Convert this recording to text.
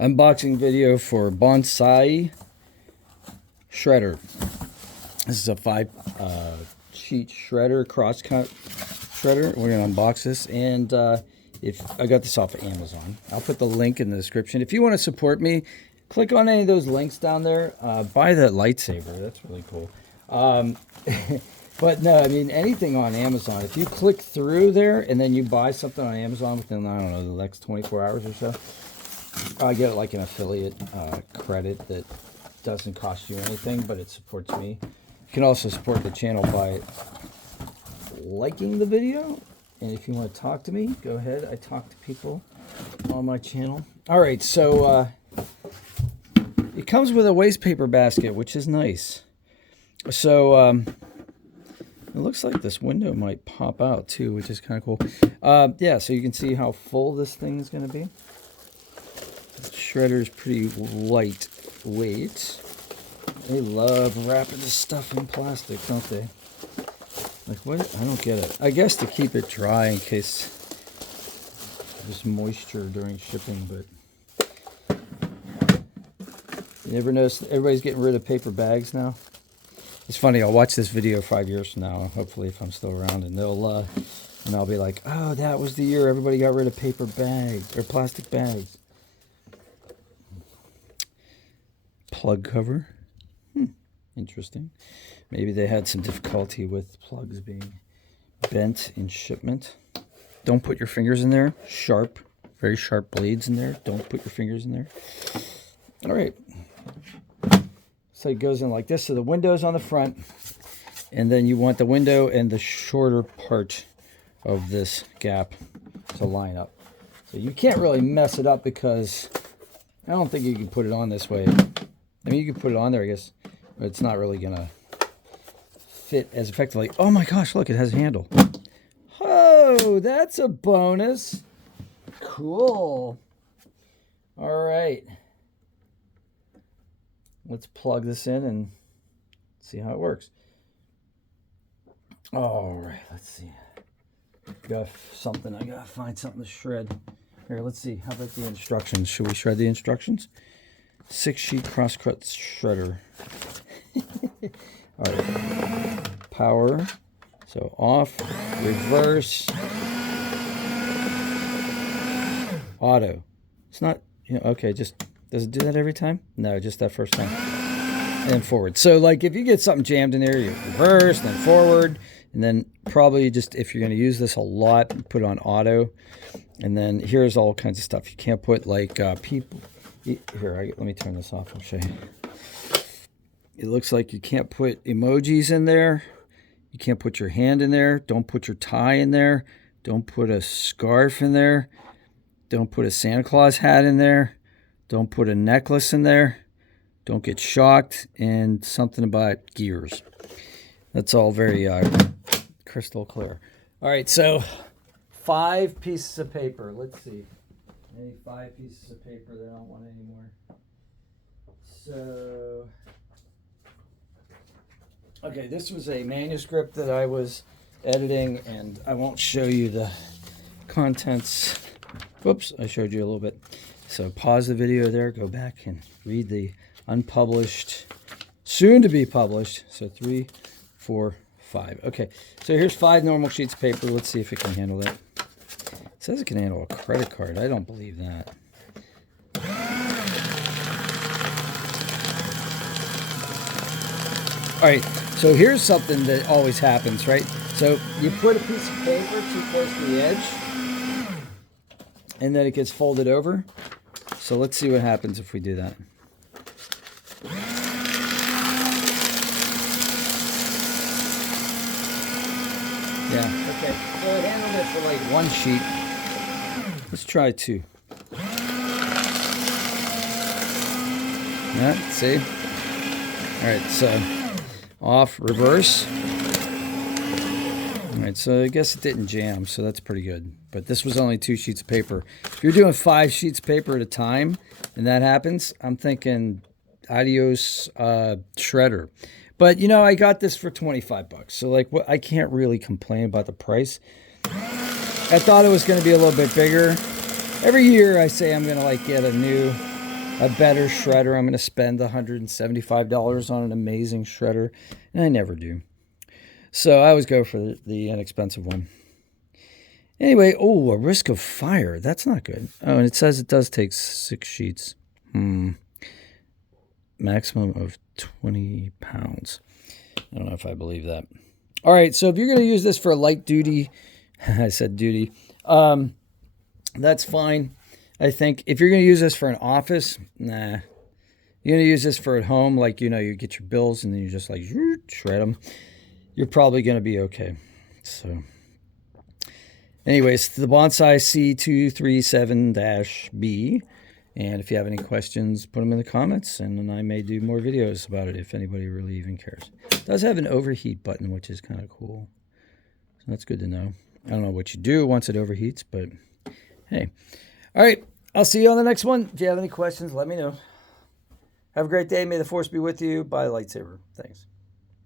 Unboxing video for Bonsaii Shredder. This is a 5 sheet shredder, crosscut shredder. We're gonna unbox this, and if I got this off of Amazon, I'll put the link in the description. If you want to support me, click on any of those links down there. Buy that lightsaber; that's really cool. But no, I mean anything on Amazon. If you click through there and then you buy something on Amazon within, I don't know, the next 24 hours or so, I get like an affiliate credit that doesn't cost you anything, but it supports me. You can also support the channel by liking the video. And if you want to talk to me, go ahead. I talk to people on my channel. All right, so it comes with a waste paper basket, which is nice. So it looks like this window might pop out too, which is kind of cool. Yeah, so you can see how full this thing is going to be. Shredder's pretty lightweight. They love wrapping this stuff in plastic, don't they? Like what? I don't get it. I guess to keep it dry in case there's moisture during shipping, but you ever notice everybody's getting rid of paper bags now? It's funny, I'll watch this video 5 years from now, hopefully if I'm still around, and they'll and I'll be like, oh, that was the year everybody got rid of paper bags or plastic bags. Plug cover. Interesting. Maybe they had some difficulty with plugs being bent in shipment. Don't put your fingers in there. Sharp, very sharp blades in there. Don't put your fingers in there. All right. So it goes in like this. So the window's on the front, and then you want the window and the shorter part of this gap to line up. So you can't really mess it up because I don't think you can put it on this way. I mean, you can put it on there, I guess, but it's not really gonna fit as effectively. Oh my gosh, look, it has a handle. Oh, that's a bonus. Cool. All right. Let's plug this in and see how it works. All right, let's see. Got something, I gotta find something to shred. Here, let's see. How about the instructions? Should we shred the instructions? 6-sheet crosscut shredder. All right. Power. So off, reverse, auto. It's not, okay, just, does it do that every time? No, just that first time. And forward. So like if you get something jammed in there, you reverse, then forward, and then probably just, if you're going to use this a lot, put it on auto. And then here's all kinds of stuff. You can't put like people. Here, let me turn this off. I'll show you. It looks like you can't put emojis in there. You can't put your hand in there. Don't put your tie in there. Don't put a scarf in there. Don't put a Santa Claus hat in there. Don't put a necklace in there. Don't get shocked. And something about gears. That's all very crystal clear. All right, so 5 pieces of paper. Let's see. Any 5 pieces of paper that I don't want anymore. So, okay, this was a manuscript that I was editing, and I won't show you the contents. Whoops, I showed you a little bit. So pause the video there, go back and read the unpublished, soon to be published. So 3, 4, 5. Okay, so here's 5 normal sheets of paper. Let's see if it can handle that. It says it can handle a credit card. I don't believe that. All right, so here's something that always happens, right? So you put a piece of paper too close to the edge, and then it gets folded over. So let's see what happens if we do that. Yeah, okay. So it handled it for like 1 sheet. Let's try 2. Yeah, see? All right, so off, reverse. All right, so I guess it didn't jam, so that's pretty good. But this was only 2 sheets of paper. If you're doing 5 sheets of paper at a time and that happens, I'm thinking adios shredder. But, I got this for 25 bucks. So, like, I can't really complain about the price. I thought it was going to be a little bit bigger. Every year I say I'm going to, like, get a new a better shredder. I'm going to spend $175 on an amazing shredder, and I never do. So I always go for the inexpensive one. Anyway, oh, a risk of fire. That's not good. Oh, and it says it does take 6 sheets. Maximum of 20 pounds. I don't know if I believe that. All right, so if you're going to use this for light duty, I said duty, that's fine. I think if you're going to use this for an office, nah. You're going to use this for at home, like, you know, you get your bills and then you just like shred them. You're probably going to be okay. So, anyways, the Bonsaii C237-B. And if you have any questions, put them in the comments, and then I may do more videos about it if anybody really even cares. It does have an overheat button, which is kind of cool. So that's good to know. I don't know what you do once it overheats, but hey. All right, I'll see you on the next one. If you have any questions, let me know. Have a great day. May the force be with you. Bye, lightsaber. Thanks.